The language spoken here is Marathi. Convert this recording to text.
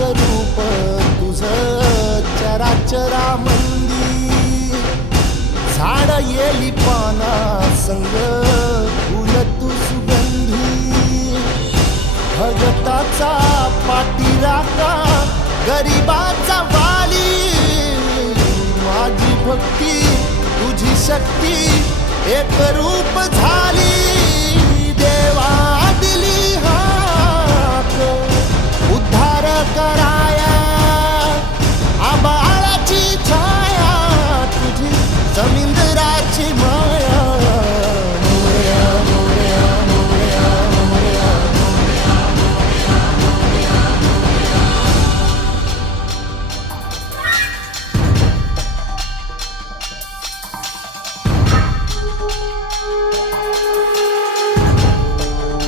रूप तुझ चराचरामंदी, झाड येली पाना संग फुल तू सुगंधी, भगताचा पाठीराखा गरिबाचा वाली, माझी भक्ती तुझी शक्ती एक रूप झाली.